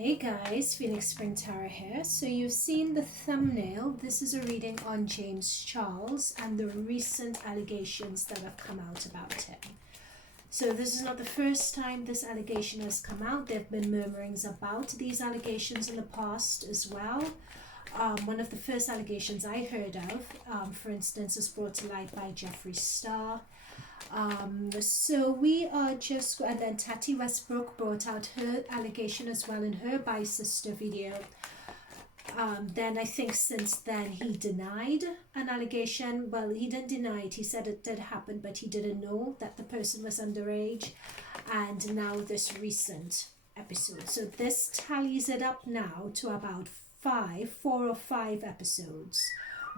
Hey guys, Phoenix Spring Tarot here. So you've seen the thumbnail. This is a reading on James Charles and the recent allegations that have come out about him. So this is not the first time this allegation has come out. There have been murmurings about these allegations in the past as well. One of the first allegations I heard of, for instance, was brought to light by Jeffree Star. So we are just, and then Tati Westbrook brought out her allegation as well in her By Sister video. Then I think since then he denied an allegation. Well, he didn't deny it. He said it did happen, but he didn't know that the person was underage. And now this recent episode. So this tallies it up now to about 4 or 5 episodes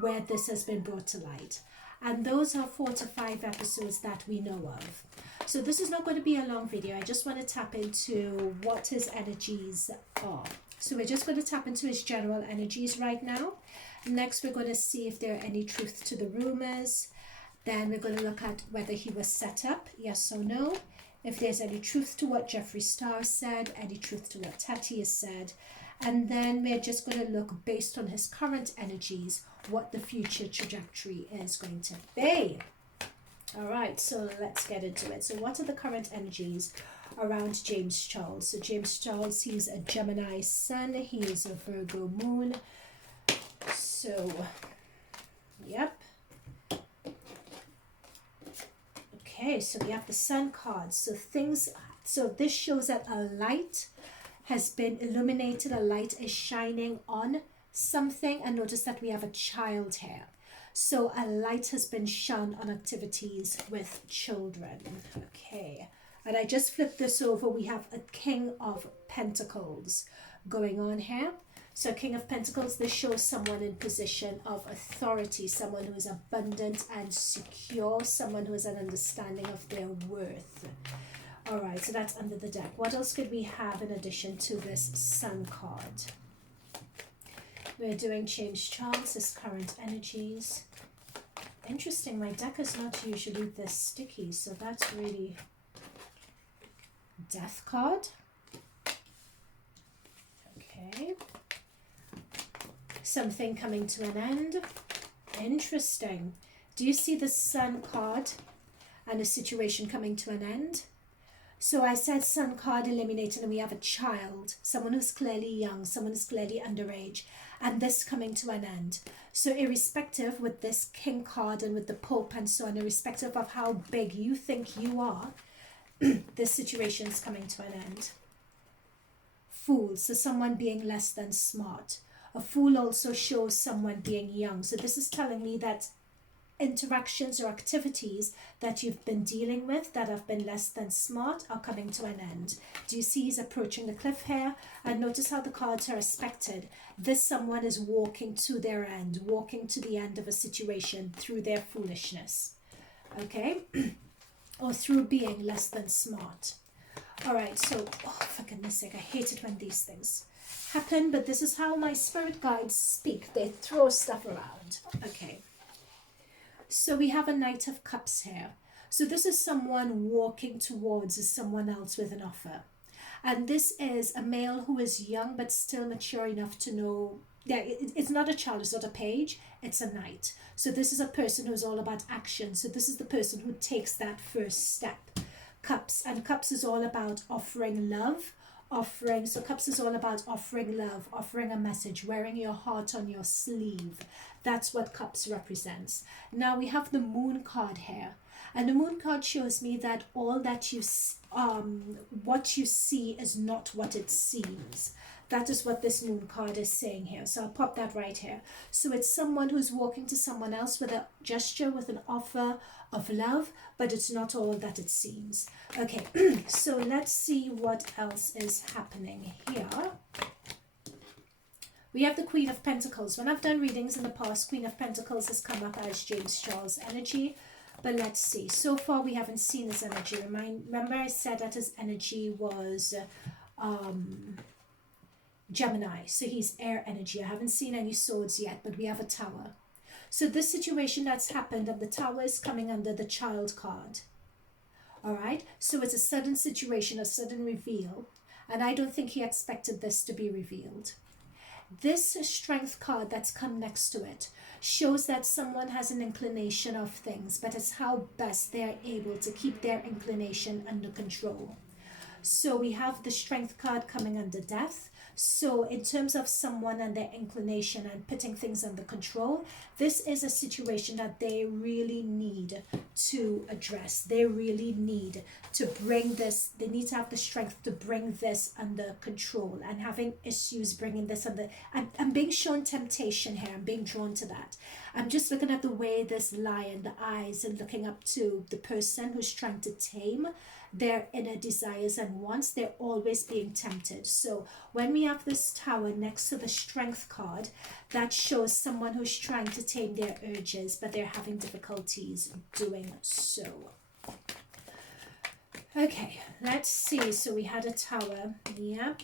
where this has been brought to light. And those are 4 to 5 episodes that we know of. So this is not going to be a long video. I just want to tap into what his energies are. So we're just going to tap into his general energies right now. Next, we're going to see if there are any truth to the rumors. Then we're going to look at whether he was set up, yes or no. If there's any truth to what Jeffree Star said, any truth to what Tati has said. And then we're just going to look based on his current energies, what the future trajectory is going to be. All right, so let's get into it. So what are the current energies around James Charles? So James Charles, he's a Gemini sun. He is a Virgo moon. So, yep. Okay, so we have the sun card. So this shows that a light has been illuminated, a light is shining on something, and notice that we have a child here. So a light has been shone on activities with children. Okay, and I just flipped this over. We have a King of Pentacles going on here. So King of Pentacles, this shows someone in position of authority, someone who is abundant and secure, someone who has an understanding of their worth. All right, so that's under the deck. What else could we have in addition to this Sun card? We're doing James Charles, his current energies. Interesting, my deck is not usually this sticky, so that's really Death card. Okay. Something coming to an end. Interesting. Do you see the Sun card and a situation coming to an end? So I said Sun card eliminated, and we have a child, someone who's clearly young, someone who's clearly underage, and this coming to an end. So irrespective with this King card and with the Pope and so on, irrespective of how big you think you are, this situation is coming to an end. Fool, so someone being less than smart. A fool also shows someone being young. So this is telling me that interactions or activities that you've been dealing with that have been less than smart are coming to an end. Do you see he's approaching the cliff here? And notice how the cards are aspected. This someone is walking to their end, walking to the end of a situation through their foolishness. Okay? Or through being less than smart. All right, so, oh, for goodness sake, I hate it when these things happen, but this is how my spirit guides speak. They throw stuff around. Okay. So we have a Knight of Cups here. So this is someone walking towards someone else with an offer. And this is a male who is young but still mature enough to know, it's not a child, it's not a page, it's a knight. So this is a person who's all about action. So this is the person who takes that first step. Cups, and Cups is all about offering love. So Cups is all about offering love, offering a message, wearing your heart on your sleeve. That's what Cups represents. Now we have the Moon card here. And the Moon card shows me that all that what you see is not what it seems. That is what this Moon card is saying here. So I'll pop that right here. So it's someone who's walking to someone else with a gesture, with an offer of love, but it's not all that it seems. Okay, so let's see what else is happening here. We have the Queen of Pentacles. When I've done readings in the past, Queen of Pentacles has come up as James Charles energy. But let's see. So far, we haven't seen his energy. Remember I said that his energy was Gemini. So he's air energy. I haven't seen any swords yet, but we have a Tower. So this situation that's happened, and the Tower is coming under the Child card. All right. So it's a sudden situation, a sudden reveal. And I don't think he expected this to be revealed. This strength card that's come next to it shows that someone has an inclination of things, but it's how best they're able to keep their inclination under control. So we have the strength card coming under death. So in terms of someone and their inclination and putting things under control, this is a situation that they really need to address. They really need to bring this, they need to have the strength to bring this under control, and having issues bringing this under. I'm being shown temptation here. I'm being drawn to that. I'm just looking at the way this lion, the eyes, and looking up to the person who's trying to tame their inner desires and wants. They're always being tempted. So when we have this tower next to the strength card, that shows someone who's trying to tame their urges, but they're having difficulties doing so. Okay, let's see. So we had a tower. Yep.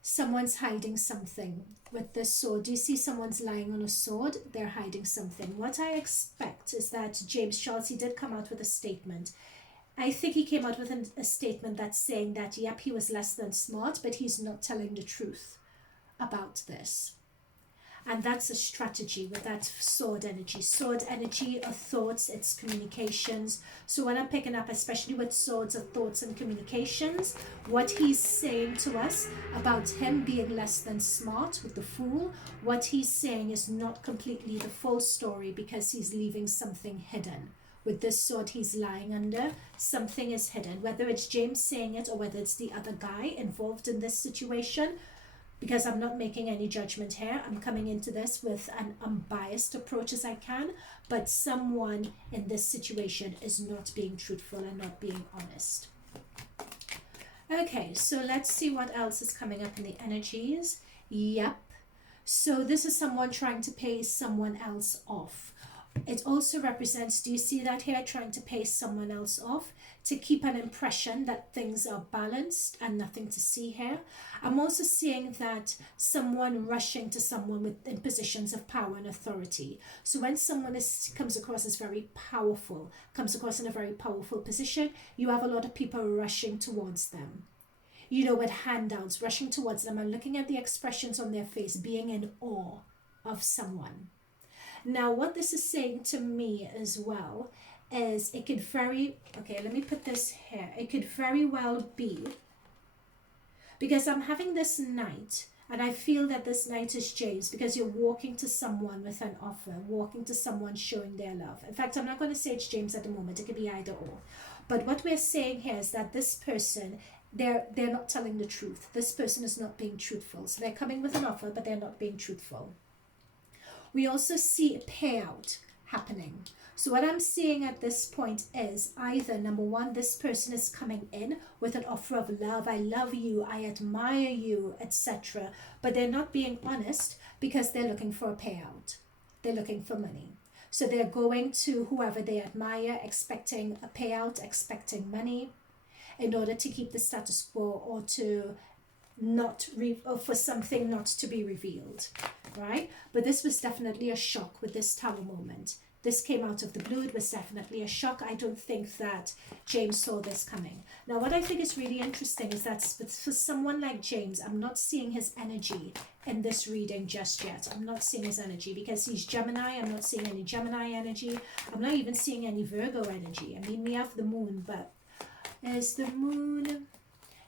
Someone's hiding something with this sword. Do you see someone's lying on a sword? They're hiding something. What I expect is that James Charles, he did come out with a statement. I think he came out with a statement that's saying that, yep, he was less than smart, but he's not telling the truth about this. And that's a strategy with that sword energy. Sword energy are thoughts, it's communications. So what I'm picking up, especially with swords of thoughts and communications, what he's saying to us about him being less than smart with the Fool, what he's saying is not completely the full story, because he's leaving something hidden. With this sword he's lying under, something is hidden. Whether it's James saying it or whether it's the other guy involved in this situation, because I'm not making any judgment here. I'm coming into this with an unbiased approach as I can, but someone in this situation is not being truthful and not being honest. Okay, so let's see what else is coming up in the energies. Yep. So this is someone trying to pay someone else off. It also represents, do you see that here, trying to pay someone else off to keep an impression that things are balanced and nothing to see here. I'm also seeing that someone rushing to someone in positions of power and authority. So when someone comes across as very powerful, comes across in a very powerful position, you have a lot of people rushing towards them. You know, with handouts, rushing towards them and looking at the expressions on their face, being in awe of someone. Now, what this is saying to me as well is it could okay, let me put this here. It could very well be, because I'm having this knight, and I feel that this knight is James, because you're walking to someone with an offer, walking to someone showing their love. In fact, I'm not going to say it's James at the moment. It could be either or. But what we're saying here is that this person, they're not telling the truth. This person is not being truthful. So they're coming with an offer, but they're not being truthful. We also see a payout happening. So what I'm seeing at this point is either, number one, this person is coming in with an offer of love. I love you, I admire you, etc. But they're not being honest because they're looking for a payout. They're looking for money. So they're going to whoever they admire, expecting a payout, expecting money in order to keep the status quo, or to or for something not to be revealed, right? But this was definitely a shock with this tower moment. This came out of the blue. It was definitely a shock. I don't think that James saw this coming. Now, what I think is really interesting is that for someone like James, I'm not seeing his energy in this reading just yet. I'm not seeing his energy because he's Gemini. I'm not seeing any Gemini energy. I'm not even seeing any Virgo energy. I mean, we have the moon, but is the moon...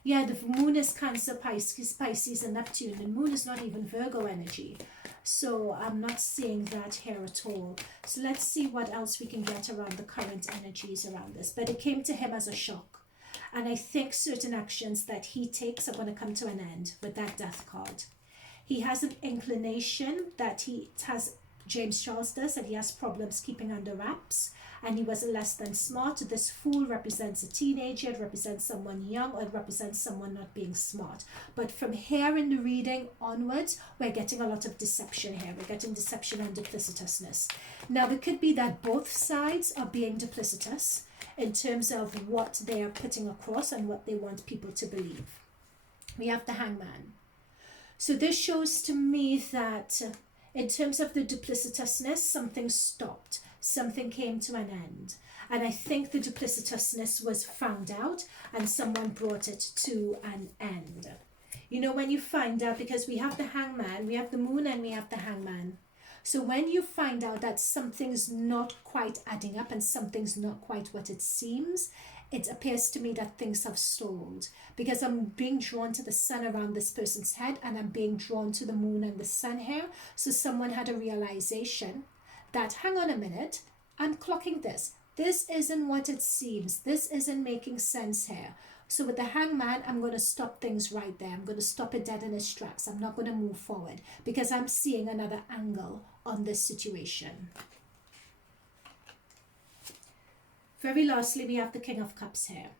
Yeah, the moon is Cancer, Pisces, and Neptune. The moon is not even Virgo energy. So I'm not seeing that here at all. So let's see what else we can get around the current energies around this. But it came to him as a shock. And I think certain actions that he takes are going to come to an end with that death card. He has an inclination that James Charles does, that he has problems keeping under wraps. And he was less than smart. This Fool represents a teenager, it represents someone young, or it represents someone not being smart. But from here in the reading onwards, we're getting a lot of deception here. We're getting deception and duplicitousness. Now, it could be that both sides are being duplicitous in terms of what they are putting across and what they want people to believe. We have the Hangman. So this shows to me that in terms of the duplicitousness, something stopped. something came to an end. And I think the duplicitousness was found out and someone brought it to an end. You know, when you find out, because we have the hangman, we have the moon, and we have the hangman. So when you find out that something's not quite adding up and something's not quite what it seems, it appears to me that things have stalled, because I'm being drawn to the sun around this person's head, and I'm being drawn to the moon and the sun here. So someone had a realization that, hang on a minute, I'm clocking this. This isn't what it seems. This isn't making sense here. So with the hangman, I'm going to stop things right there. I'm going to stop it dead in its tracks. I'm not going to move forward because I'm seeing another angle on this situation. Very lastly, we have the King of Cups here.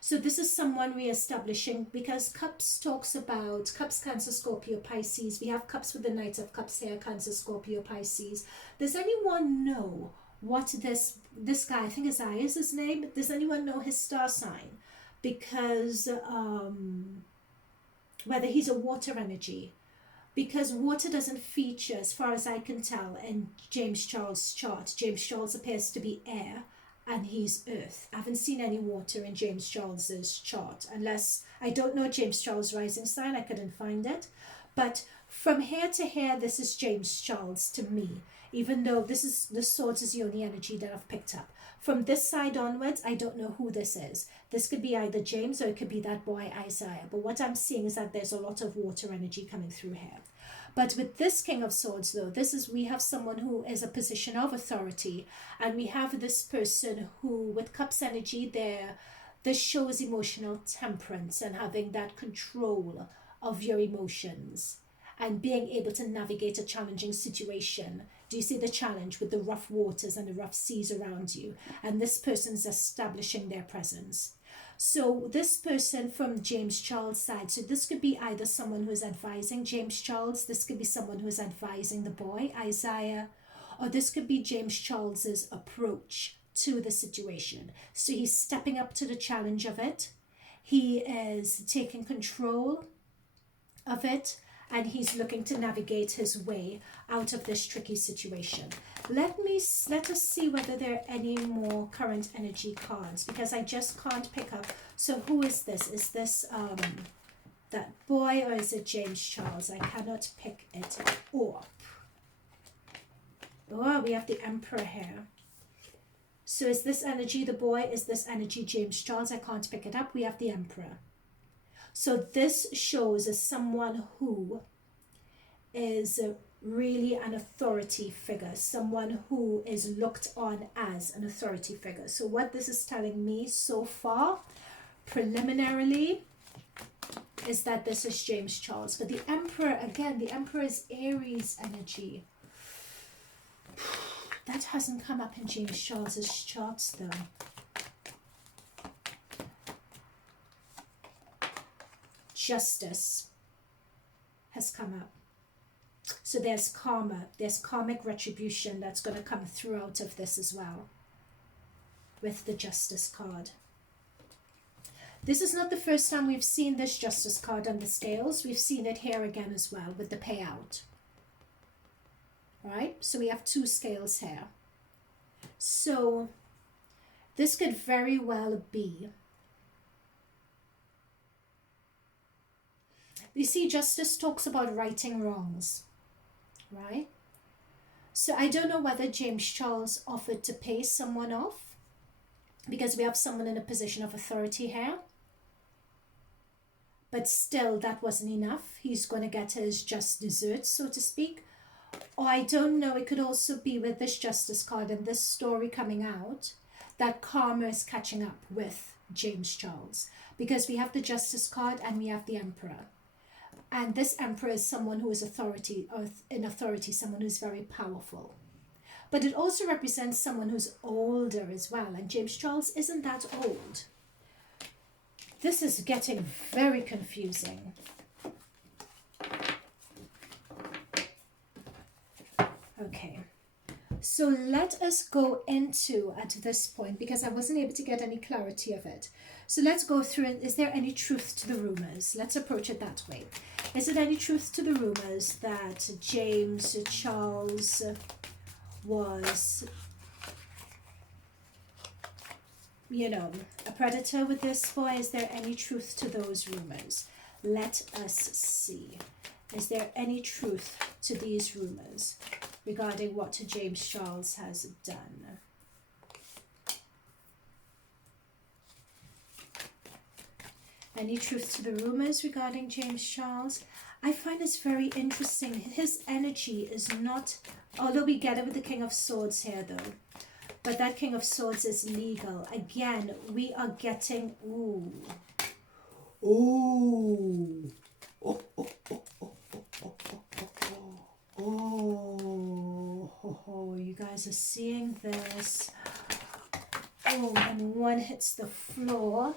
So this is someone re-establishing, because Cups talks about Cups, Cancer, Scorpio, Pisces. We have Cups with the Knight of Cups here, Cancer, Scorpio, Pisces. Does anyone know what this guy, I think Isaiah is his name, does anyone know his star sign? Because whether he's a water energy, because water doesn't feature, as far as I can tell, in James Charles' chart. James Charles appears to be air and he's earth. I haven't seen any water in James Charles's chart, unless I don't know James Charles' rising sign. I couldn't find it. But from here to here, this is James Charles to me, even though this is the swords is the only energy that I've picked up. From this side onwards, I don't know who this is. This could be either James or it could be that boy Isaiah. But what I'm seeing is that there's a lot of water energy coming through here. But with this King of Swords, though, we have someone who is a position of authority, and we have this person who, with Cups energy, this shows emotional temperance and having that control of your emotions and being able to navigate a challenging situation. Do you see the challenge with the rough waters and the rough seas around you? And this person's establishing their presence. So this person from James Charles' side, so this could be either someone who's advising James Charles, this could be someone who's advising the boy, Isaiah, or this could be James Charles's approach to the situation. So he's stepping up to the challenge of it. He is taking control of it, and he's looking to navigate his way out of this tricky situation. Let us see whether there are any more current energy cards, because I just can't pick up. So who is this? Is this that boy, or is it James Charles? I cannot pick it up. Oh, we have the Emperor here. So is this energy the boy? Is this energy James Charles? I can't pick it up. We have the Emperor. So this shows as someone who is really an authority figure, someone who is looked on as an authority figure. So what this is telling me so far, preliminarily, is that this is James Charles. But the Emperor, again, the Emperor is Aries energy. That hasn't come up in James Charles's charts, though. Justice has come up. So there's karma, there's karmic retribution that's going to come throughout of this as well, with the Justice card. This is not the first time we've seen this Justice card on the scales. We've seen it here again as well with the payout. All right, so we have two scales here. So this could very well be, you see, Justice talks about righting wrongs, right? So I don't know whether James Charles offered to pay someone off, because we have someone in a position of authority here. But still, that wasn't enough. He's going to get his just desserts, so to speak. Or I don't know, it could also be with this Justice card and this story coming out, that karma is catching up with James Charles. Because we have the Justice card and we have the Emperor. And this Emperor is someone who is authority, or in authority, someone who's very powerful. But it also represents someone who's older as well. And James Charles isn't that old. This is getting very confusing. Okay. So let us go into, at this point, because I wasn't able to get any clarity of it. So let's go through it. Is there any truth to the rumors? Let's approach it that way. Is there any truth to the rumors that James Charles was a predator with this boy? Is there any truth to those rumors? Let us see. Is there any truth to these rumors regarding what James Charles has done? Any truth to the rumors regarding James Charles? I find this very interesting. His energy is not, although we get it with the King of Swords here though, but that King of Swords is legal. Again, we are getting, ooh. Ooh. Oh, oh, oh, oh, oh, oh, oh, oh, oh, you guys are seeing this. Oh, and one hits the floor.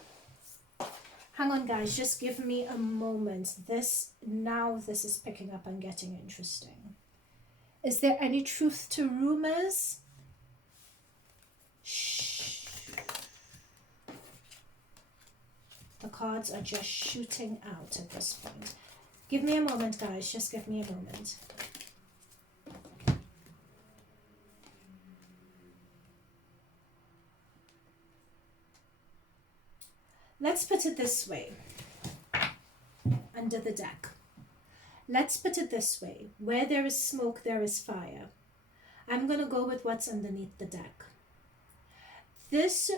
Hang on, guys, just give me a moment. This is picking up and getting interesting. Is there any truth to rumors? Shh. The cards are just shooting out at this point. Give me a moment, guys. Just give me a moment. Let's put it this way. Under the deck. Let's put it this way. Where there is smoke, there is fire. I'm going to go with what's underneath the deck. This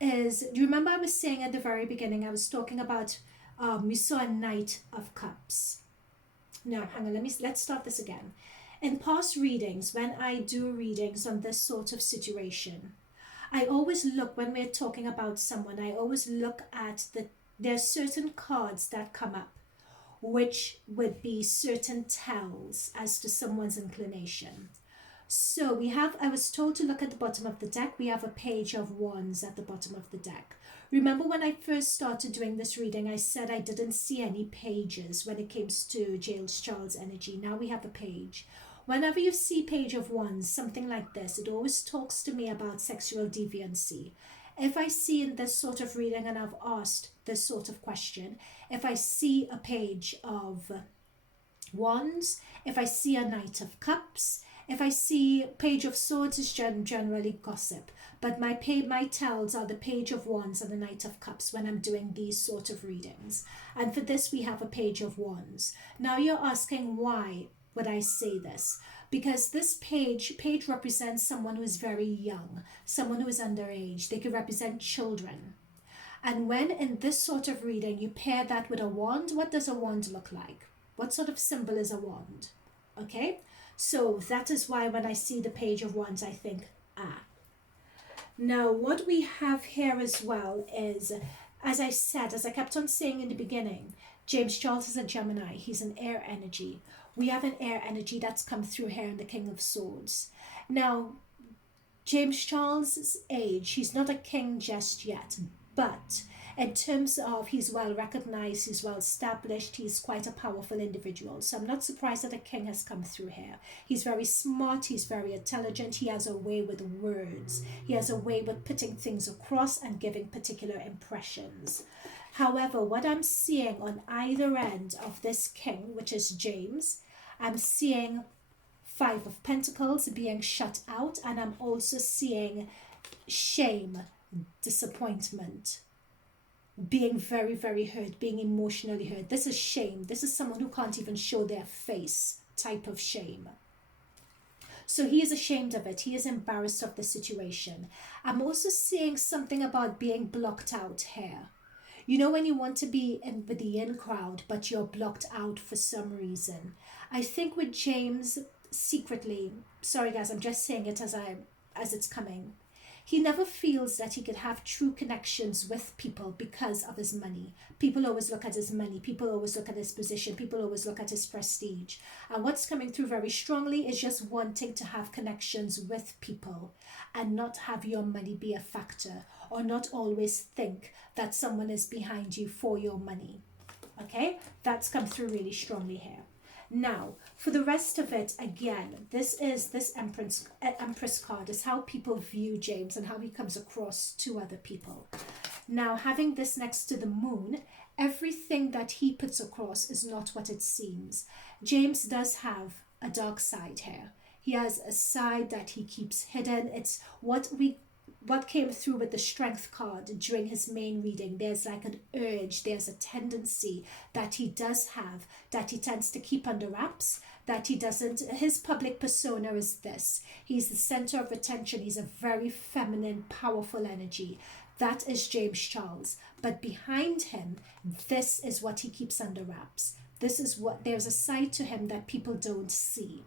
is, do you remember I was saying at the very beginning, I was talking about, we saw a Knight of Cups. No, hang on, let's start this again. In past readings, when I do readings on this sort of situation, I always look, when we're talking about someone, I always look at there's certain cards that come up, which would be certain tells as to someone's inclination. So I was told to look at the bottom of the deck. We have a Page of Wands at the bottom of the deck. Remember when I first started doing this reading, I said I didn't see any pages when it came to James Charles energy. Now we have a page. Whenever you see Page of Wands, something like this, it always talks to me about sexual deviancy. If I see in this sort of reading, and I've asked this sort of question, if I see a Page of Wands, if I see a Knight of Cups, if I see Page of Swords, is generally gossip. But my tells are the Page of Wands and the Knight of Cups when I'm doing these sort of readings. And for this, we have a Page of Wands. Now you're asking, why would I say this? Because this page represents someone who is very young, someone who is underage. They could represent children. And when in this sort of reading you pair that with a wand, what does a wand look like? What sort of symbol is a wand? Okay, so that is why when I see the Page of Wands, I think, Now what we have here as well is, as I kept on saying in the beginning, James Charles is a Gemini. He's an air energy. We have an air energy that's come through here in the King of Swords. Now, James Charles's age, he's not a king just yet, but in terms of he's well recognized, he's well established, he's quite a powerful individual. So I'm not surprised that a king has come through here. He's very smart, he's very intelligent, he has a way with words. He has a way with putting things across and giving particular impressions. However, what I'm seeing on either end of this king, which is James, I'm seeing 5 of Pentacles being shut out, and I'm also seeing shame, disappointment, being very, very hurt, being emotionally hurt. This is shame. This is someone who can't even show their face type of shame. So he is ashamed of it. He is embarrassed of the situation. I'm also seeing something about being blocked out here. You know, when you want to be with the in crowd, but you're blocked out for some reason. I think with James, secretly, sorry guys, I'm just saying it as it's coming. He never feels that he could have true connections with people because of his money. People always look at his money. People always look at his position. People always look at his prestige. And what's coming through very strongly is just wanting to have connections with people and not have your money be a factor, or not always think that someone is behind you for your money. Okay, that's come through really strongly here. Now, for the rest of it, again, this Empress card is how people view James and how he comes across to other people. Now, having this next to the moon, everything that he puts across is not what it seems. James does have a dark side here. He has a side that he keeps hidden. It's what we what came through with the strength card during his main reading, there's like an urge, there's a tendency that he does have, that he tends to keep under wraps, that he doesn't, his public persona is this. He's the center of attention. He's a very feminine, powerful energy. That is James Charles. But behind him, this is what he keeps under wraps. This is what, there's a side to him that people don't see.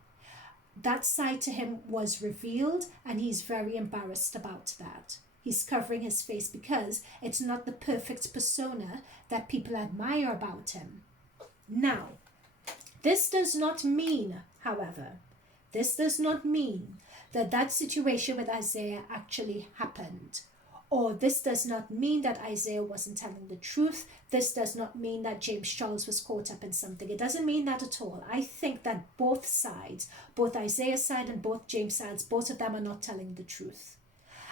That side to him was revealed, and he's very embarrassed about that. He's covering his face because it's not the perfect persona that people admire about him. Now, this does not mean, however, this does not mean that that situation with Isaiah actually happened. Or this does not mean that Isaiah wasn't telling the truth. This does not mean that James Charles was caught up in something. It doesn't mean that at all. I think that both sides, both Isaiah's side and both James' sides, both of them are not telling the truth.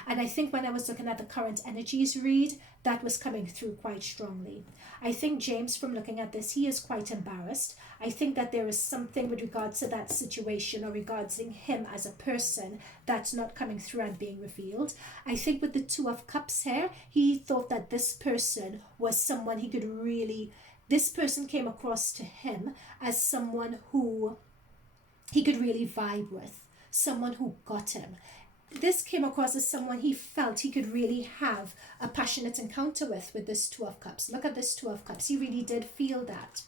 And I think when I was looking at the current energies read, that was coming through quite strongly. I think James, from looking at this, he is quite embarrassed. I think that there is something with regards to that situation or regarding him as a person that's not coming through and being revealed. I think with the Two of Cups here, he thought that this person was someone he could really, this person came across to him as someone who he could really vibe with, someone who got him. This came across as someone he felt he could really have a passionate encounter with this Two of Cups. Look at this Two of Cups. He really did feel that,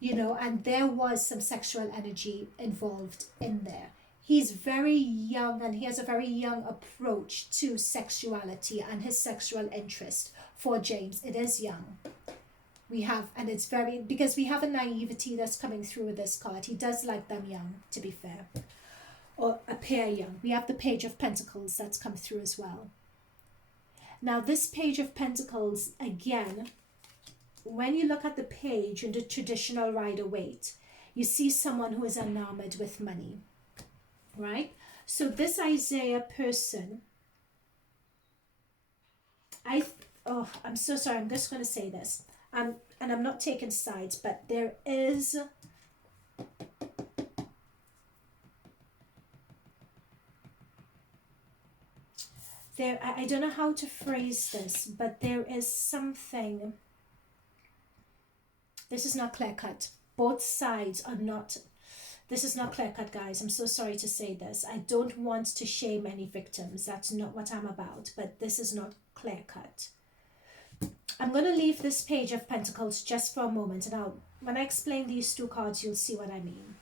you know, and there was some sexual energy involved in there. He's very young and he has a very young approach to sexuality and his sexual interest. For James, it is young. We have, and it's very, because we have a naivety that's coming through with this card. He does like them young, to be fair. Or appear young. We have the Page of Pentacles that's come through as well. Now this Page of Pentacles, again, when you look at the page in the traditional Rider-Waite, you see someone who is enamored with money, right? So this Isaiah person, I'm so sorry, I'm just going to say this. And I'm not taking sides, but there is... I don't know how to phrase this, but there is something. This is not clear cut. Both sides are not. This is not clear cut, guys. I'm so sorry to say this. I don't want to shame any victims. That's not what I'm about. But this is not clear cut. I'm going to leave this Page of Pentacles just for a moment. And when I explain these two cards, you'll see what I mean.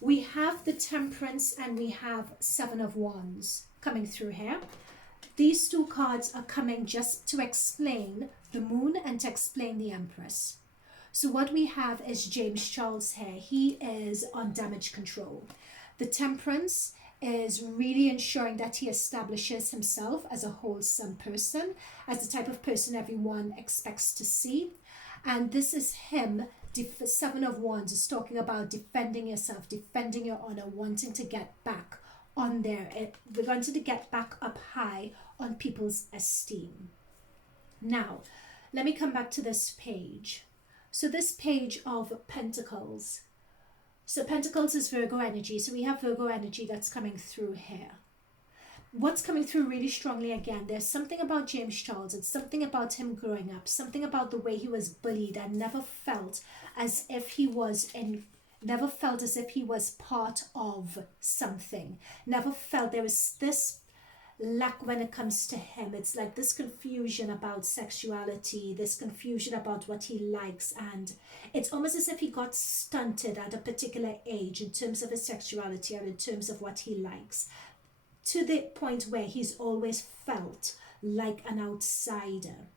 We have the Temperance and we have Seven of Wands coming through here. These two cards are coming just to explain the Moon and to explain the Empress. So what we have is James Charles here. He is on damage control. The Temperance is really ensuring that he establishes himself as a wholesome person, as the type of person everyone expects to see. And this is him. The Seven of Wands is talking about defending yourself, defending your honor, wanting to get back on there. We're going to get back up high on people's esteem. Now, let me come back to this page. So this Page of Pentacles. So Pentacles is Virgo energy. So we have Virgo energy that's coming through here. What's coming through really strongly again, there's something about James Charles. It's something about him growing up, something about the way he was bullied and never felt as if he was part of something. Never felt there was this lack when it comes to him. It's like this confusion about sexuality, this confusion about what he likes, and it's almost as if he got stunted at a particular age in terms of his sexuality or in terms of what he likes, to the point where he's always felt like an outsider.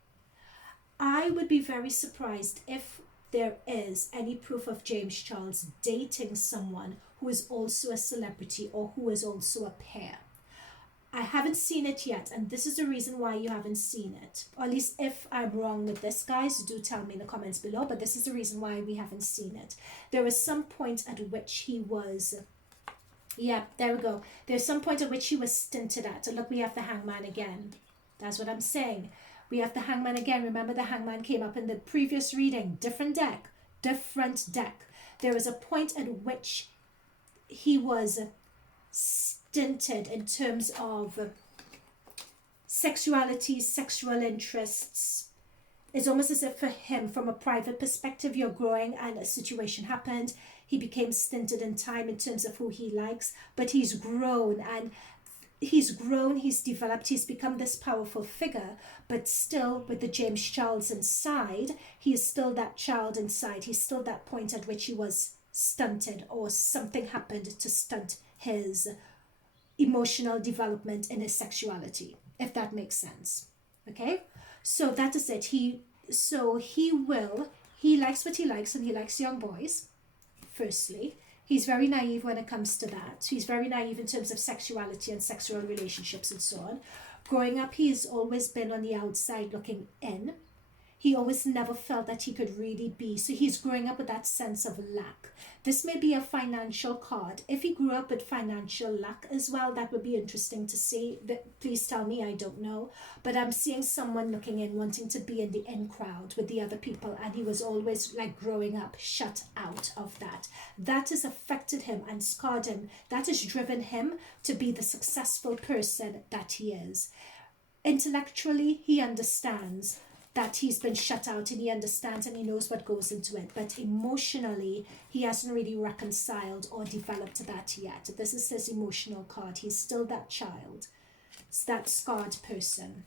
I would be very surprised if there is any proof of James Charles dating someone who is also a celebrity or who is also a pair. I haven't seen it yet, and this is the reason why you haven't seen it. Or at least if I'm wrong with this, guys, do tell me in the comments below, but this is the reason why we haven't seen it. There was some point at which he was... Yeah, there we go. There's some point at which he was stinted at. Look, we have the Hangman again. That's what I'm saying. We have the Hangman again. Remember, the Hangman came up in the previous reading. Different deck. Different deck. There was a point at which he was stinted in terms of sexuality, sexual interests. It's almost as if for him, from a private perspective, you're growing and a situation happened. He became stinted in time in terms of who he likes, but he's grown and he's developed, he's become this powerful figure, but still with the James Charles inside, he is still that child inside. He's still that point at which he was stunted or something happened to stunt his emotional development in his sexuality, if that makes sense. Okay, so that is it. He likes what he likes, and he likes young boys. Firstly, he's very naive when it comes to that. He's very naive in terms of sexuality and sexual relationships and so on. Growing up, he's always been on the outside looking in. He always never felt that he could really be. So he's growing up with that sense of lack. This may be a financial card. If he grew up with financial lack as well, that would be interesting to see. Please tell me, I don't know. But I'm seeing someone looking in, wanting to be in the in crowd with the other people. And he was always, like, growing up, shut out of that. That has affected him and scarred him. That has driven him to be the successful person that he is. Intellectually, he understands that he's been shut out, and he understands and he knows what goes into it. But emotionally, he hasn't really reconciled or developed that yet. This is his emotional card. He's still that child. It's that scarred person.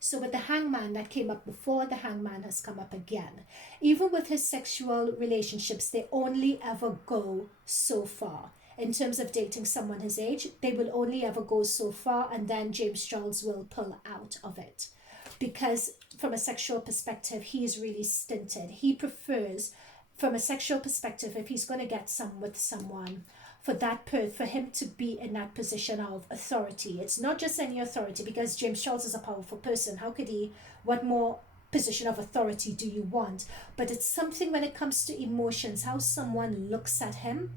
So with the Hangman that came up before, the Hangman has come up again. Even with his sexual relationships, they only ever go so far. In terms of dating someone his age, they will only ever go so far, and then James Charles will pull out of it. Because from a sexual perspective, he's really stinted. He prefers, from a sexual perspective, if he's going to get with someone, for him to be in that position of authority. It's not just any authority, because James Charles is a powerful person. How could he, what more position of authority do you want? But it's something when it comes to emotions, how someone looks at him.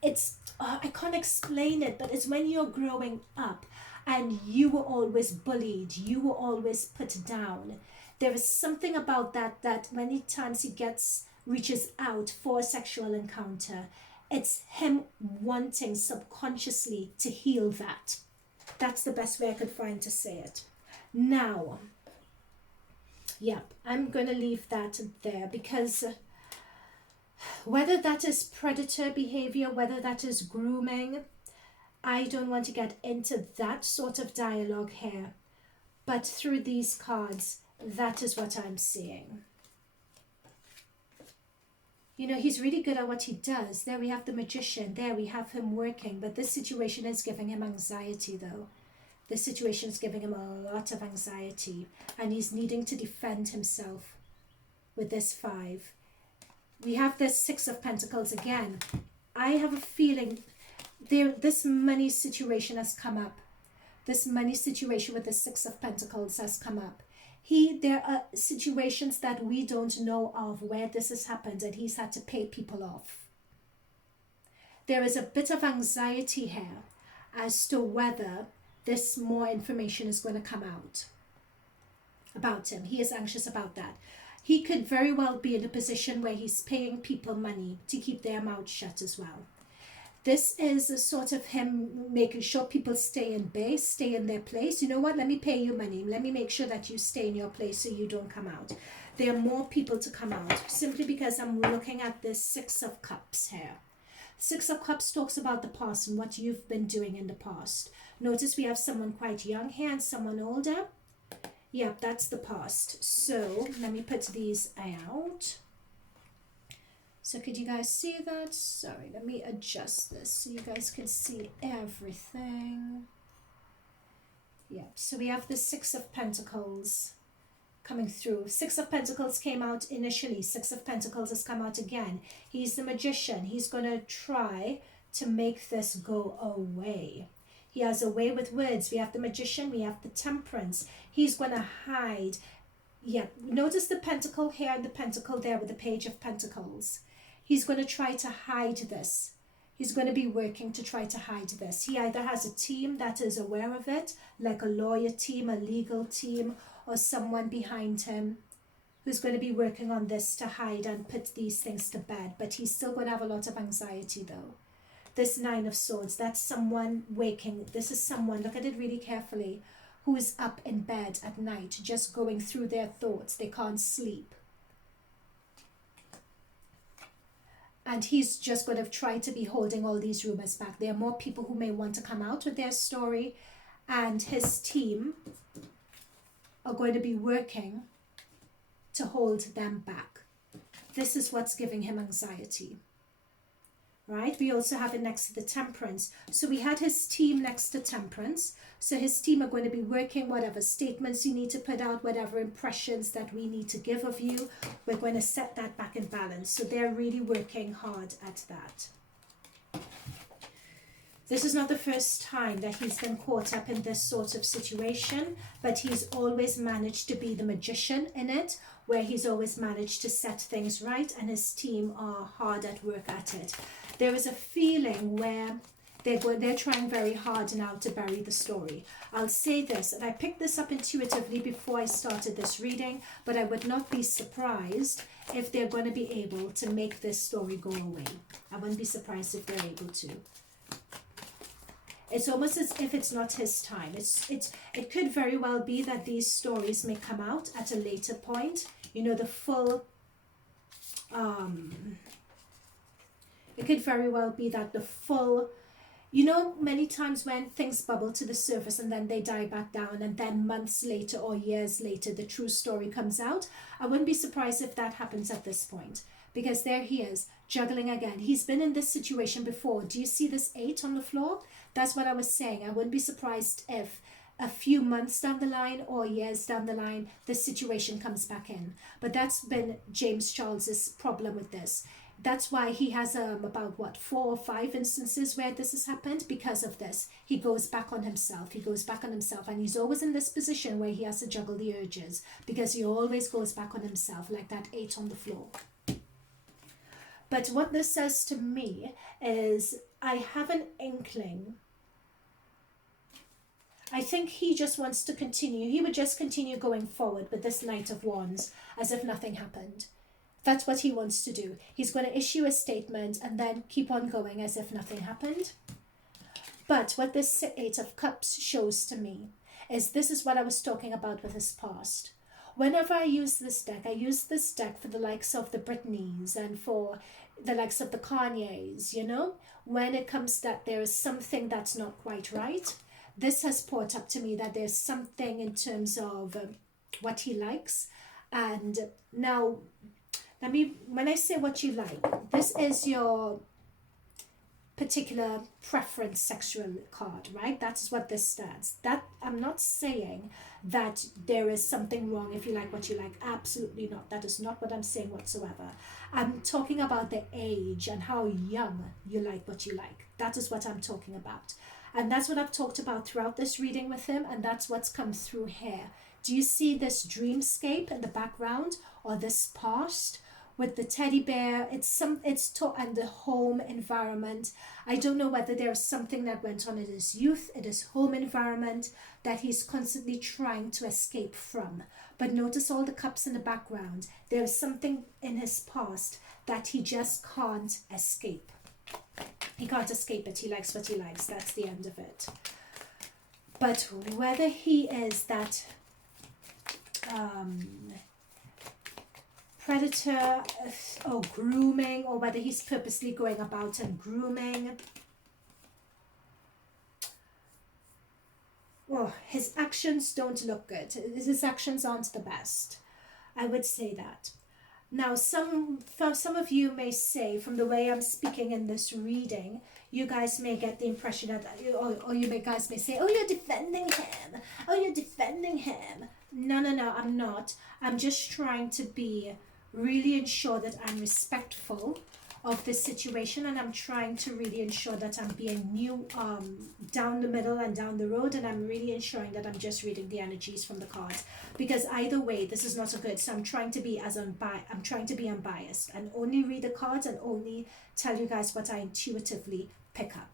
It's, I can't explain it, but it's when you're growing up and you were always bullied, you were always put down. There is something about that many times he reaches out for a sexual encounter. It's him wanting subconsciously to heal that. That's the best way I could find to say it. Now, I'm going to leave that there, because whether that is predator behavior, whether that is grooming, I don't want to get into that sort of dialogue here. But through these cards, that is what I'm seeing. You know, he's really good at what he does. There we have the magician. There we have him working. But this situation is giving him anxiety, though. This situation is giving him a lot of anxiety. And he's needing to defend himself with this 5. We have this 6 of Pentacles again. I have a feeling this money situation has come up. This money situation with the 6 of Pentacles has come up. There are situations that we don't know of where this has happened, and he's had to pay people off. There is a bit of anxiety here as to whether this more information is going to come out about him. He is anxious about that. He could very well be in a position where he's paying people money to keep their mouths shut as well. This is a sort of him making sure people stay in base, stay in their place. You know what? Let me pay you money. Let me make sure that you stay in your place so you don't come out. There are more people to come out, simply because I'm looking at this 6 of Cups here. 6 of Cups talks about the past and what you've been doing in the past. Notice we have someone quite young here and someone older. Yep, that's the past. So let me put these out. So could you guys see that? Sorry, let me adjust this so you guys can see everything. Yeah, so we have the 6 of Pentacles coming through. 6 of Pentacles came out initially. 6 of Pentacles has come out again. He's the magician. He's going to try to make this go away. He has a way with words. We have the magician. We have the temperance. He's going to hide. Yeah, notice the pentacle here and the pentacle there with the Page of Pentacles. He's going to try to hide this. He's going to be working to try to hide this. He either has a team that is aware of it, like a lawyer team, a legal team, or someone behind him who's going to be working on this to hide and put these things to bed. But he's still going to have a lot of anxiety, though. This 9 of Swords, that's someone waking. This is someone, look at it really carefully, who is up in bed at night just going through their thoughts. They can't sleep. And he's just going to try to be holding all these rumors back. There are more people who may want to come out with their story, and his team are going to be working to hold them back. This is what's giving him anxiety. Right? We also have it next to the Temperance. So we had his team next to Temperance. So his team are going to be working whatever statements you need to put out, whatever impressions that we need to give of you. We're going to set that back in balance. So they're really working hard at that. This is not the first time that he's been caught up in this sort of situation, but he's always managed to be the magician in it, where he's always managed to set things right, and his team are hard at work at it. There is a feeling where they're trying very hard now to bury the story. I'll say this, and I picked this up intuitively before I started this reading, but I would not be surprised if they're going to be able to make this story go away. I wouldn't be surprised if they're able to. It's almost as if it's not his time. It could very well be that these stories may come out at a later point. You know, the full... it could very well be that the full... You know, many times when things bubble to the surface and then they die back down, and then months later or years later, the true story comes out. I wouldn't be surprised if that happens at this point, because there he is, juggling again. He's been in this situation before. Do you see this 8 on the floor? That's what I was saying. I wouldn't be surprised if a few months down the line or years down the line, this situation comes back in. But that's been James Charles's problem with this. That's why he has about, 4 or 5 instances where this has happened because of this. He goes back on himself. He goes back on himself. And he's always in this position where he has to juggle the urges, because he always goes back on himself, like that 8 on the floor. But what this says to me is, I have an inkling. I think he just wants to continue. He would just continue going forward with this Knight of Wands as if nothing happened. That's what he wants to do. He's going to issue a statement and then keep on going as if nothing happened. But what this 8 of Cups shows to me is, this is what I was talking about with his past. Whenever I use this deck, I use this deck for the likes of the Britneys and for the likes of the Kanyes, you know, when it comes that there is something that's not quite right. This has brought up to me that there's something in terms of what he likes. And now, when I say what you like, this is your particular preference sexual card, right? That's what this stands. That I'm not saying that there is something wrong if you like what you like. Absolutely not. That is not what I'm saying whatsoever. I'm talking about the age and how young you like what you like. That is what I'm talking about. And that's what I've talked about throughout this reading with him, and that's what's come through here. Do you see this dreamscape in the background, or this past with the teddy bear? And the home environment. I don't know whether there's something that went on in his youth, in his home environment, that he's constantly trying to escape from. But notice all the cups in the background. There's something in his past that he just can't escape. He can't escape it. He likes what he likes. That's the end of it. But whether he is that predator or grooming, or whether he's purposely going about and grooming, well, his actions don't look good. His actions aren't the best. I would say that. Now, some of you may say, from the way I'm speaking in this reading, you guys may get the impression that, or you guys may say, oh, you're defending him. Oh, you're defending him. No, I'm not. I'm just trying to be really ensure that I'm respectful of this situation, and I'm trying to really ensure that I'm being down the middle and down the road, and I'm really ensuring that I'm just reading the energies from the cards, because either way this is not a good. So I'm trying to be unbiased and only read the cards and only tell you guys what I intuitively pick up.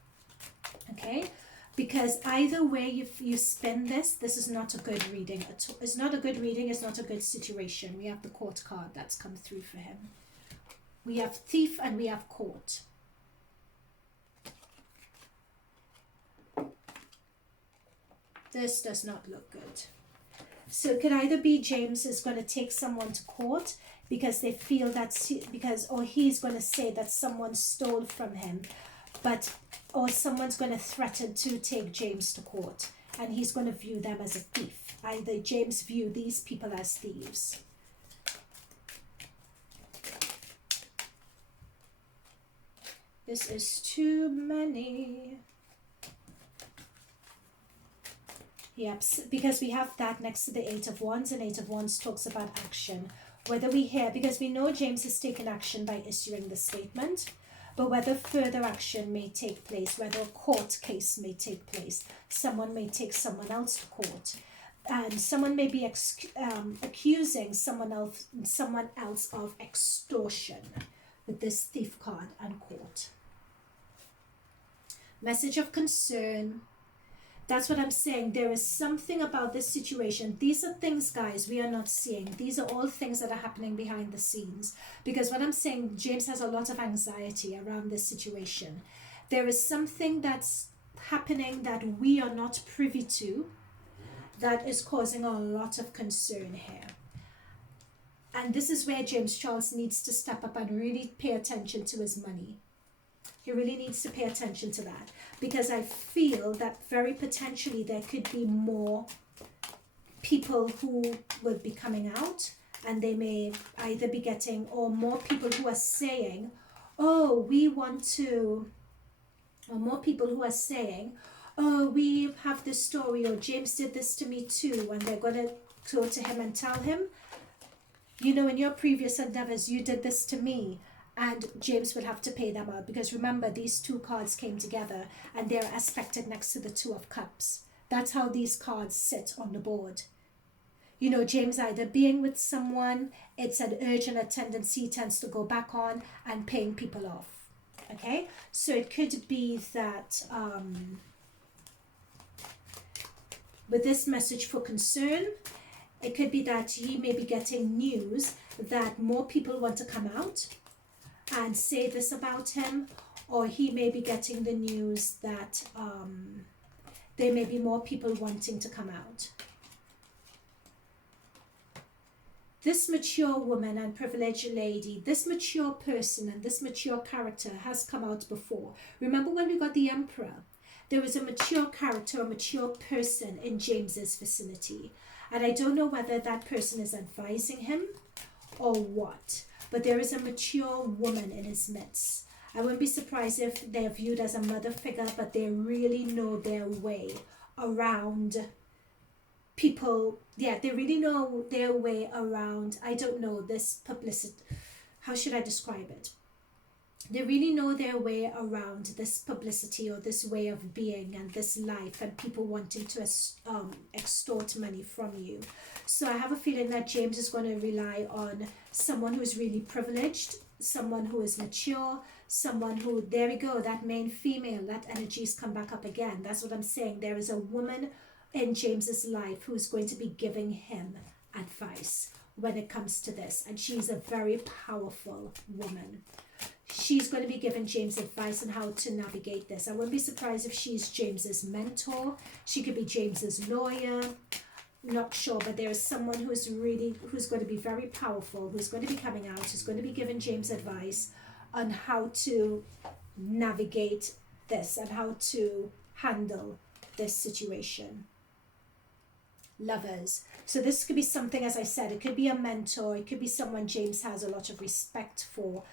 Okay, because either way you spin this is not a good reading. It's not a good reading. It's not a good situation. We have the Court card that's come through for him. We have Thief and we have Court. This does not look good. So it could either be James is going to take someone to court because they feel that's or he's going to say that someone stole from him, or someone's going to threaten to take James to court, and he's going to view them as a thief. Either James view these people as thieves. This is too many. Yep, because we have that next to the Eight of Wands, and Eight of Wands talks about action. Whether we hear, because we know James has taken action by issuing the statement, but whether further action may take place, whether a court case may take place, someone may take someone else to court, and someone may be accusing someone else of extortion with this thief card and court. Message of concern. That's what I'm saying. There is something about this situation. These are things, guys, we are not seeing. These are all things that are happening behind the scenes. Because what I'm saying, James has a lot of anxiety around this situation. There is something that's happening that we are not privy to that is causing a lot of concern here. And this is where James Charles needs to step up and really pay attention to his money. He really needs to pay attention to that, because I feel that very potentially there could be more people who will be coming out, and they may either be getting, or more people who are saying, oh, we want to, or more people who are saying, oh, we have this story, or James did this to me too, and they're going to go to him and tell him, you know, in your previous endeavors, you did this to me. And James would have to pay them out, because remember, these two cards came together and they're aspected next to the Two of Cups. That's how these cards sit on the board. You know, James either being with someone, it's an urge and a tendency tends to go back on and paying people off. Okay, so it could be that with this message for concern, it could be that he may be getting news that more people want to come out and say this about him, or he may be getting the news that there may be more people wanting to come out. This mature woman and privileged lady, this mature person and this mature character has come out before. Remember when we got the Emperor? There was a mature character, a mature person in James's vicinity. And I don't know whether that person is advising him or what. But there is a mature woman in his midst. I wouldn't be surprised if they're viewed as a mother figure, but they really know their way around people. Yeah, they really know their way around, I don't know, this publicity. How should I describe it? They really know their way around this publicity, or this way of being and this life, and people wanting to extort money from you. So I have a feeling that James is going to rely on someone who is really privileged, someone who is mature, someone who, there we go, that main female, that energy's come back up again. That's what I'm saying. There is a woman in James's life who is going to be giving him advice when it comes to this. And she's a very powerful woman. She's going to be giving James advice on how to navigate this. I wouldn't be surprised if she's James's mentor. She could be James's lawyer. Not sure, but there is someone who's going to be very powerful, who's going to be coming out, who's going to be giving James advice on how to navigate this and how to handle this situation. Lovers. So this could be something, as I said, it could be a mentor, it could be someone James has a lot of respect for.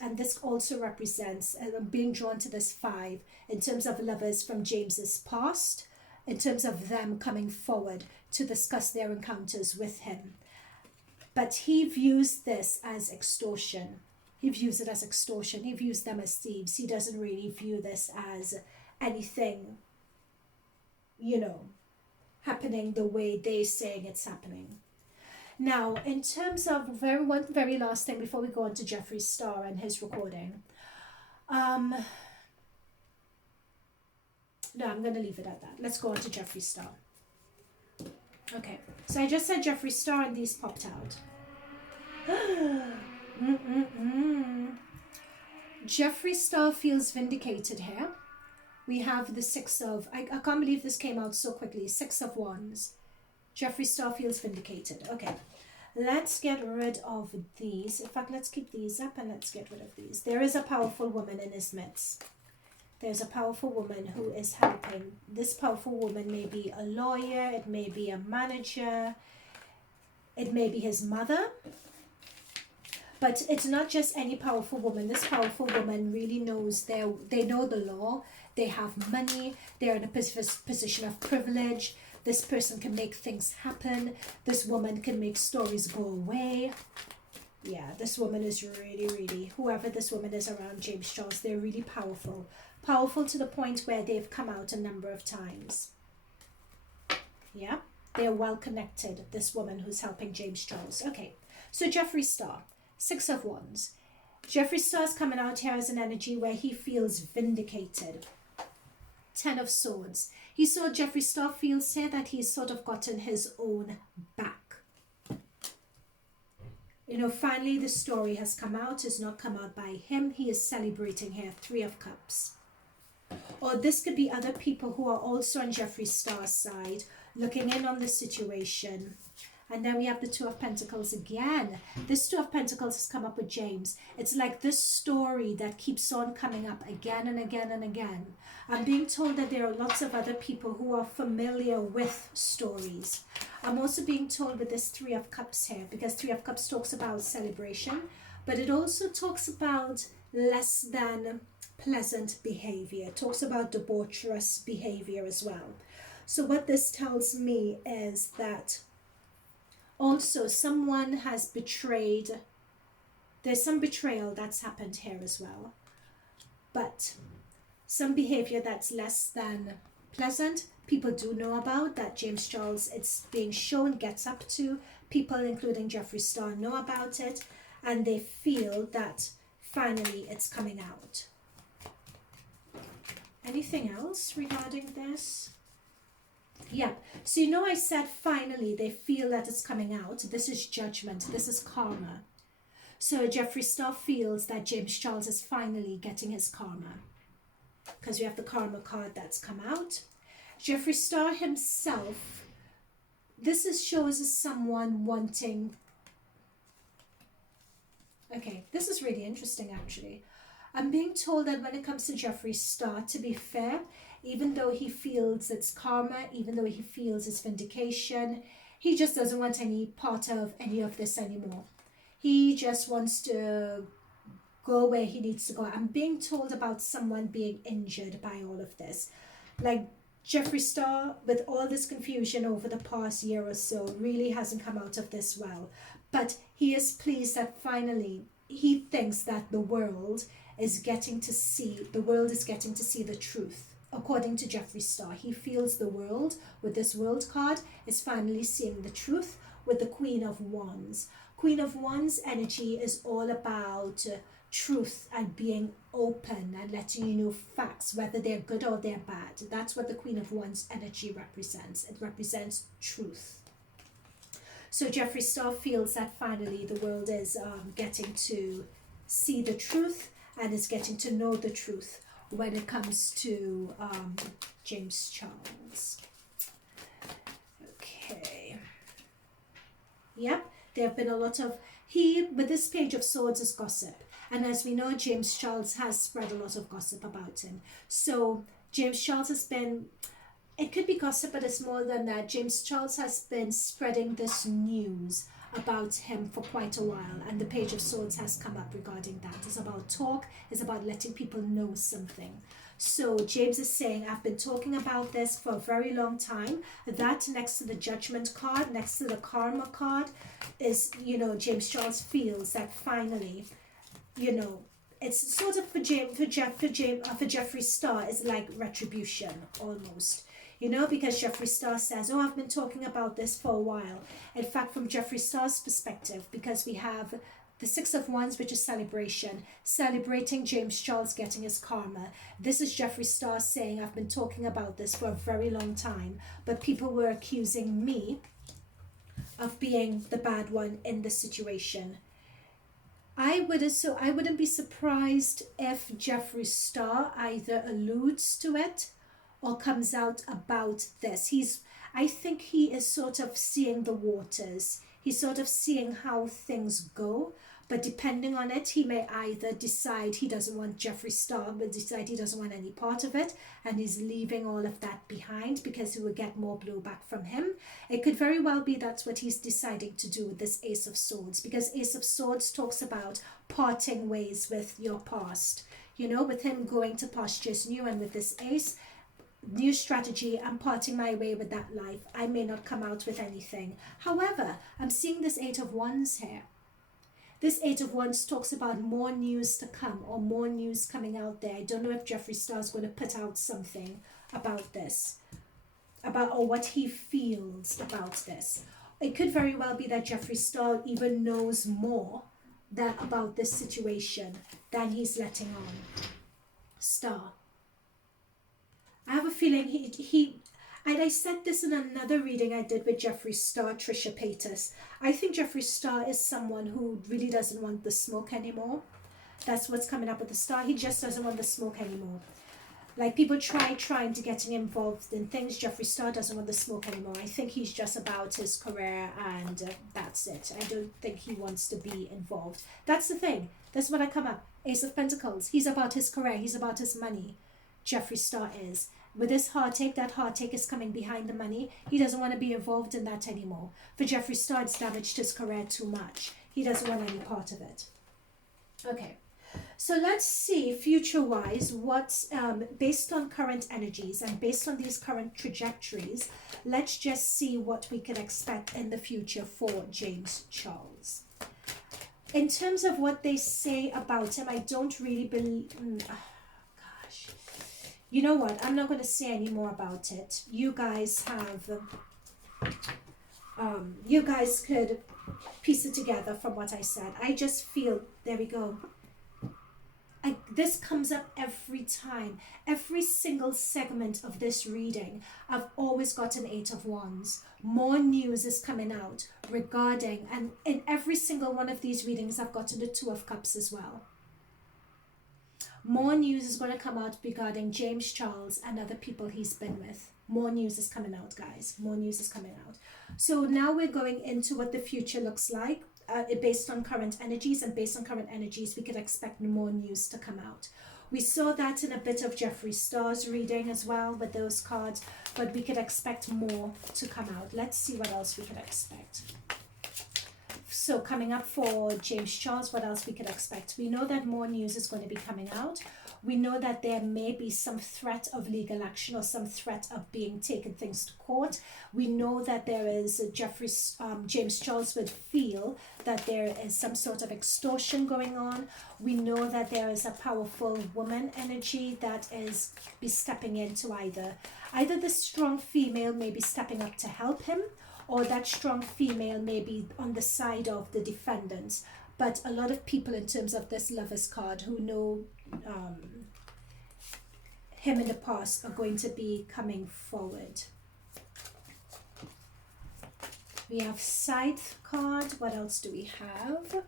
And this also represents, and I'm being drawn to this 5, in terms of lovers from James's past, in terms of them coming forward to discuss their encounters with him. But he views this as extortion. He views it as extortion. He views them as thieves. He doesn't really view this as anything, you know, happening the way they're saying it's happening. Now, in terms of one very last thing before we go on to Jeffree Star and his recording. No, I'm going to leave it at that. Let's go on to Jeffree Star. Okay, so I just said Jeffree Star and these popped out. Jeffree Star feels vindicated here. We have the Six of, I can't believe this came out so quickly, Six of Wands. Jeffree Star feels vindicated. Okay, let's get rid of these. In fact, let's keep these up and let's get rid of these. There is a powerful woman in his midst. There's a powerful woman who is helping. This powerful woman may be a lawyer, it may be a manager, it may be his mother. But it's not just any powerful woman. This powerful woman really knows they know the law, they have money, they're in a position of privilege. This person can make things happen. This woman can make stories go away. Yeah, this woman is really, whoever this woman is around James Charles, they're really powerful. Powerful to the point where they've come out a number of times. Yeah, they're well connected, this woman who's helping James Charles. Okay, so Jeffree Star, Six of Wands. Jeffree Star's coming out here as an energy where he feels vindicated. Ten of Swords. He saw Jeffree Star feels here that he's sort of gotten his own back. You know, finally the story has come out. It's not come out by him. He is celebrating here. Three of Cups. Or this could be other people who are also on Jeffree Star's side, looking in on the situation. And then we have the Two of Pentacles again. This Two of Pentacles has come up with James. It's like this story that keeps on coming up again and again and again. I'm being told that there are lots of other people who are familiar with stories. I'm also being told with this Three of Cups here, because Three of Cups talks about celebration, but it also talks about less than pleasant behavior. It talks about debaucherous behavior as well. So what this tells me is that also someone has betrayed. There's some betrayal that's happened here as well. But some behavior that's less than pleasant, people do know about, that James Charles, it's being shown, gets up to. People, including Jeffree Star, know about it. And they feel that finally it's coming out. Anything else regarding this? Yeah, so you know I said finally they feel that it's coming out. This is judgment. This is karma. So Jeffree Star feels that James Charles is finally getting his karma, because we have the karma card that's come out. Jeffree Star himself, shows as someone wanting. Okay, this is really interesting actually. I'm being told that when it comes to Jeffree Star, to be fair, even though he feels it's karma, even though he feels it's vindication, he just doesn't want any part of any of this anymore. He just wants to go where he needs to go. I'm being told about someone being injured by all of this. Like Jeffree Star, with all this confusion over the past year or so, really hasn't come out of this well. But he is pleased that finally he thinks that the world is getting to see the truth. According to Jeffree Star, he feels the world, with this world card, is finally seeing the truth with the Queen of Wands. Queen of Wands energy is all about truth and being open and letting you know facts, whether they're good or they're bad. That's what the Queen of Wands energy represents. It represents truth. So Jeffree Star feels that finally the world is getting to see the truth and is getting to know the truth when it comes to James Charles. Okay. Yep, there have been a lot of, with this Page of Swords is gossip. And as we know, James Charles has spread a lot of gossip about him. So James Charles has been, it could be gossip, but it's more than that. James Charles has been spreading this news about him for quite a while, and the Page of Swords has come up regarding that. It's about talk, it's about letting people know something. So James is saying, I've been talking about this for a very long time. That next to the Judgment card, next to the Karma card, is, you know, James Charles feels that finally, you know, it's sort of for Jeffree Star, is like retribution almost. You know, because Jeffree Star says, oh, I've been talking about this for a while. In fact, from Jeffree Star's perspective, because we have the Six of Wands, which is celebration, celebrating James Charles getting his karma. This is Jeffree Star saying, I've been talking about this for a very long time, but people were accusing me of being the bad one in this situation. I I wouldn't be surprised if Jeffree Star either alludes to it or comes out about this. I think he is sort of seeing the waters. He's sort of seeing how things go. But depending on it, he may either decide he doesn't want Jeffree Star, but decide he doesn't want any part of it, and he's leaving all of that behind because he will get more blowback from him. It could very well be that's what he's deciding to do with this Ace of Swords, because Ace of Swords talks about parting ways with your past. You know, with him going to pastures new, and with this Ace, new strategy, I'm parting my way with that life. I may not come out with anything. However, I'm seeing this Eight of Wands here. This Eight of Wands talks about more news to come, or more news coming out there. I don't know if Jeffree Star is going to put out something about this, or what he feels about this. It could very well be that Jeffree Star even knows more about this situation than he's letting on. Star. I have a feeling and I said this in another reading I did with Jeffree Star, Trisha Paytas. I think Jeffree Star is someone who really doesn't want the smoke anymore. That's what's coming up with the Star. He just doesn't want the smoke anymore. Like, people trying to get him involved in things. Jeffree Star doesn't want the smoke anymore. I think he's just about his career, and that's it. I don't think he wants to be involved. That's the thing. That's what I come up. Ace of Pentacles. He's about his career. He's about his money. Jeffree Star is. With this heartache, that heartache is coming behind the money. He doesn't want to be involved in that anymore. For Jeffree Star, it's damaged his career too much. He doesn't want any part of it. Okay, so let's see future-wise what's based on current energies and based on these current trajectories. Let's just see what we can expect in the future for James Charles. In terms of what they say about him, I don't really believe... You know what? I'm not going to say any more about it. You guys have... you guys could piece it together from what I said. I just feel... There we go. This comes up every time. Every single segment of this reading, I've always got an Eight of Wands. More news is coming out regarding... And in every single one of these readings, I've gotten the Two of Cups as well. More news is going to come out regarding James Charles and other people he's been with. More news is coming out, guys. More news is coming out. So now we're going into what the future looks like based on current energies. And based on current energies, we could expect more news to come out. We saw that in a bit of Jeffree Star's reading as well with those cards. But we could expect more to come out. Let's see what else we could expect. So coming up for James Charles, what else we could expect? We know that more news is going to be coming out. We know that there may be some threat of legal action or some threat of being taken things to court. We know that there is James Charles would feel that there is some sort of extortion going on. We know that there is a powerful woman energy that is be stepping into either the strong female may be stepping up to help him, or that strong female may be on the side of the defendants. But a lot of people in terms of this Lovers card who know him in the past are going to be coming forward. We have Scythe card. What else do we have?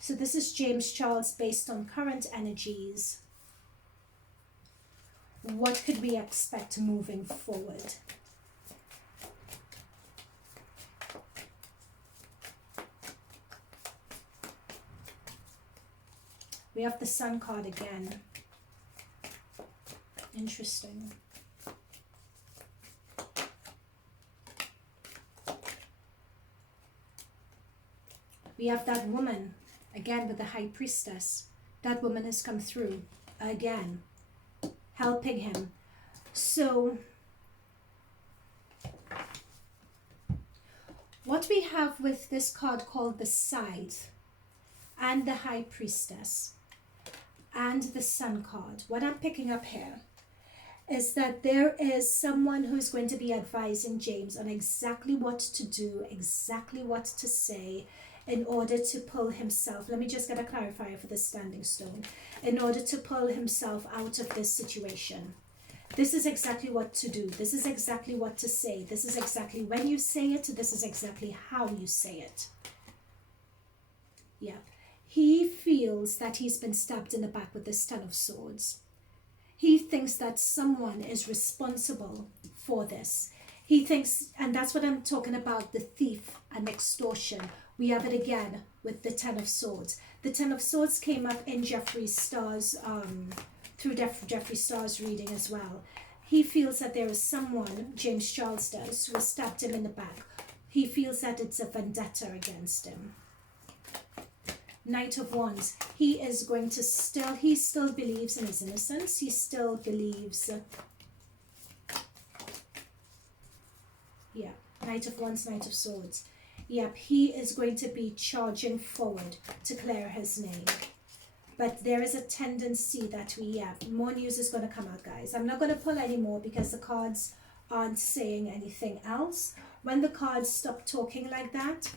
So this is James Charles based on current energies. What could we expect moving forward? We have the Sun card again. Interesting. We have that woman, again with the High Priestess. That woman has come through, again, helping him. So, what we have with this card called the Scythe, and the High Priestess, and the Sun card, what I'm picking up here is that there is someone who's going to be advising James on exactly what to do, exactly what to say in order to pull himself, let me just get a clarifier for the Standing Stone, in order to pull himself out of this situation. This is exactly what to do. This is exactly what to say. This is exactly when you say it. This is exactly how you say it. Yeah. He feels that he's been stabbed in the back with this Ten of Swords. He thinks that someone is responsible for this. He thinks, and that's what I'm talking about, the thief and extortion. We have it again with the Ten of Swords. The Ten of Swords came up in Jeffree Star's, through Jeffree Star's reading as well. He feels that there is someone, James Charles does, who has stabbed him in the back. He feels that it's a vendetta against him. Knight of Wands. He is going to he still believes in his innocence. He still believes. Yeah, Knight of Wands, Knight of Swords. Yep, he is going to be charging forward to clear his name. But there is a tendency that more news is going to come out, guys. I'm not going to pull any more because the cards aren't saying anything else. When the cards stop talking like that,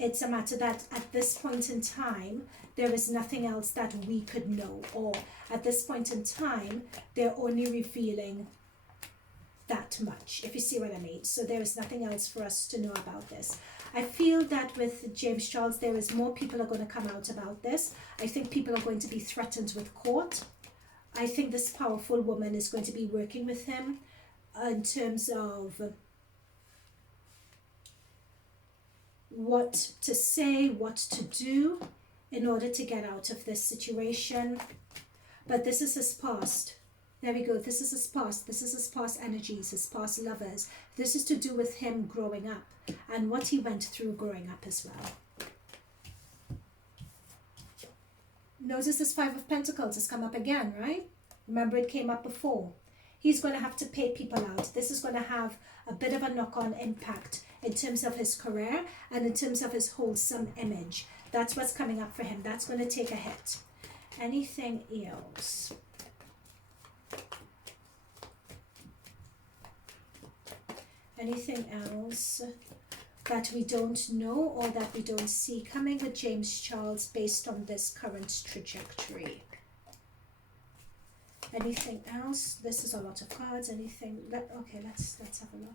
it's a matter that at this point in time, there is nothing else that we could know. Or at this point in time, they're only revealing that much, if you see what I mean. So there is nothing else for us to know about this. I feel that with James Charles, there is more people are going to come out about this. I think people are going to be threatened with court. I think this powerful woman is going to be working with him in terms of what to say, what to do in order to get out of this situation. But this is his past. There we go. This is his past. This is his past energies, his past lovers. This is to do with him growing up and what he went through growing up as well. Notice this Five of Pentacles has come up again, right? Remember, it came up before. He's going to have to pay people out. This is going to have a bit of a knock-on impact in terms of his career and in terms of his wholesome image. That's what's coming up for him. That's going to take a hit. Anything else? Anything else that we don't know or that we don't see coming with James Charles based on this current trajectory? Anything else? This is a lot of cards. Anything? Okay, let's have a look.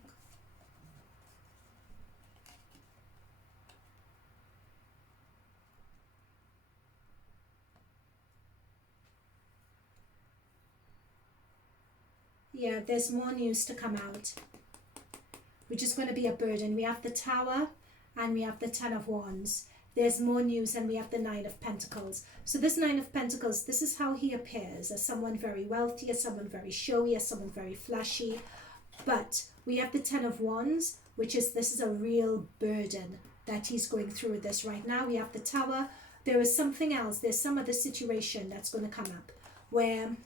Yeah, there's more news to come out, which is going to be a burden. We have the Tower and we have the Ten of Wands. There's more news and we have the Nine of Pentacles. So this Nine of Pentacles, this is how he appears, as someone very wealthy, as someone very showy, as someone very flashy. But we have the Ten of Wands, which is, this is a real burden that he's going through with this right now. We have the Tower. There is something else. There's some other situation that's going to come up where,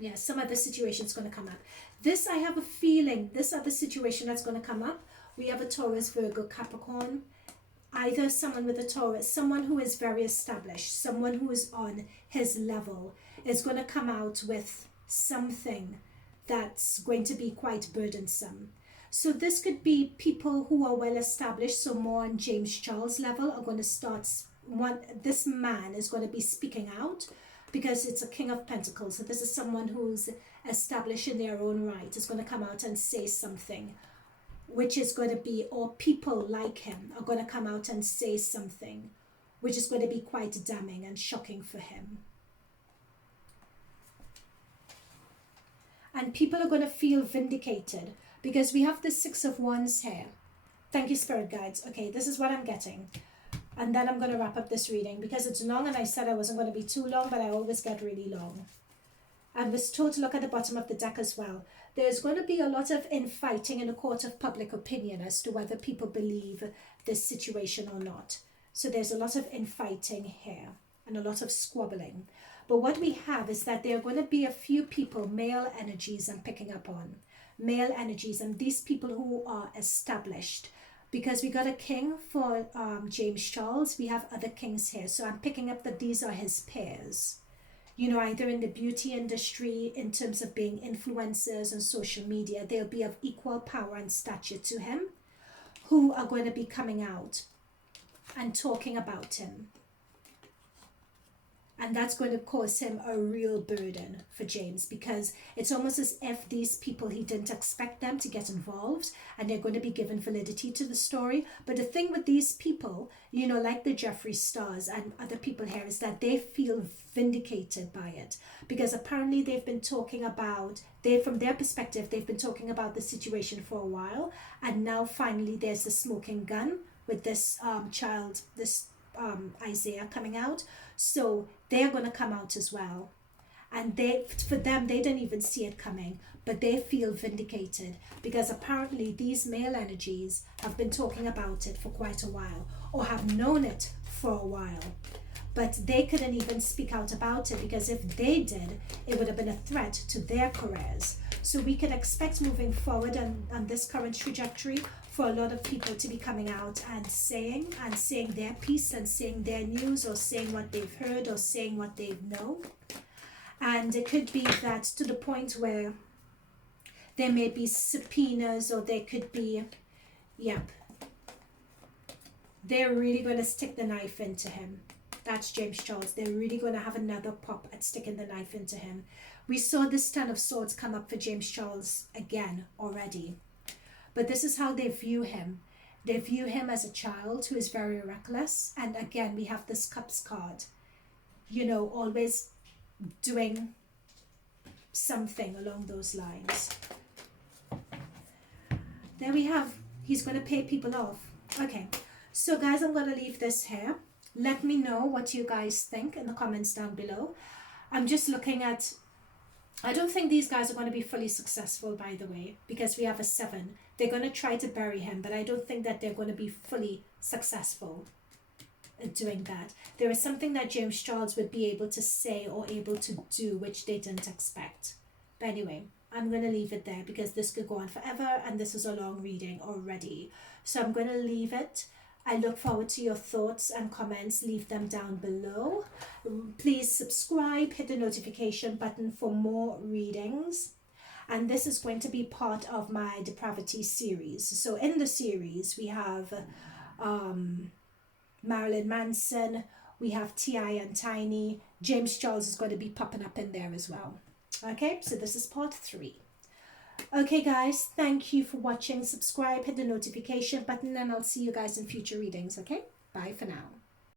yeah, some other situation is going to come up. This, I have a feeling, this other situation that's going to come up, we have a Taurus, Virgo, Capricorn. Either someone with a Taurus, someone who is very established, someone who is on his level, is going to come out with something that's going to be quite burdensome. So this could be people who are well established, so more on James Charles level, are going to start, this man is going to be speaking out, because it's a King of Pentacles. So this is someone who's established in their own right, is going to come out and say something, which is going to be, or people like him are going to come out and say something, which is going to be quite damning and shocking for him. And people are going to feel vindicated, because we have the Six of Wands here. Thank you, Spirit Guides. Okay, this is what I'm getting. And then I'm going to wrap up this reading because it's long, and I said I wasn't going to be too long, but I always get really long. I was told to look at the bottom of the deck as well. There's going to be a lot of infighting in a court of public opinion as to whether people believe this situation or not. So there's a lot of infighting here and a lot of squabbling. But what we have is that there are going to be a few people, male energies I'm picking up on. Male energies, and these people who are established. Because we got a king for James Charles, we have other kings here. So I'm picking up that these are his peers. You know, either in the beauty industry, in terms of being influencers on social media, they'll be of equal power and stature to him, who are going to be coming out and talking about him And that's going to cause him a real burden for James, because it's almost as if these people, he didn't expect them to get involved, and they're going to be given validity to the story. But the thing with these people, you know, like the Jeffree Stars and other people here, is that they feel vindicated by it, because apparently they've been talking about, from their perspective, they've been talking about the situation for a while, and now finally there's the smoking gun with this child, this Isaiah coming out. So they're going to come out as well, and for them, they didn't even see it coming, but they feel vindicated, because apparently these male energies have been talking about it for quite a while, or have known it for a while, but they couldn't even speak out about it, because if they did, it would have been a threat to their careers. So we can expect moving forward on this current trajectory for a lot of people to be coming out and saying their piece, and saying their news, or saying what they've heard, or saying what they know. And it could be that to the point where there may be subpoenas, or there could be, they're really going to stick the knife into him. That's James Charles. They're really going to have another pop at sticking the knife into him. We saw this Ten of Swords come up for James Charles again already. But this is how they view him. They view him as a child who is very reckless. And again, we have this Cups card. You know, always doing something along those lines. There we have, he's going to pay people off. Okay, so guys, I'm going to leave this here. Let me know what you guys think in the comments down below. I'm just looking at, I don't think these guys are going to be fully successful, by the way, because we have a 7. They're going to try to bury him, but I don't think that they're going to be fully successful in doing that. There is something that James Charles would be able to say or able to do, which they didn't expect. But anyway, I'm going to leave it there, because this could go on forever, and this is a long reading already. So I'm going to leave it. I look forward to your thoughts and comments. Leave them down below. Please subscribe, hit the notification button for more readings. And this is going to be part of my depravity series. So in the series, we have Marilyn Manson, we have T.I. and Tiny. James Charles is going to be popping up in there as well. Okay, so this is part 3. Okay guys, thank you for watching. Subscribe, hit the notification button, and I'll see you guys in future readings. Okay, bye for now.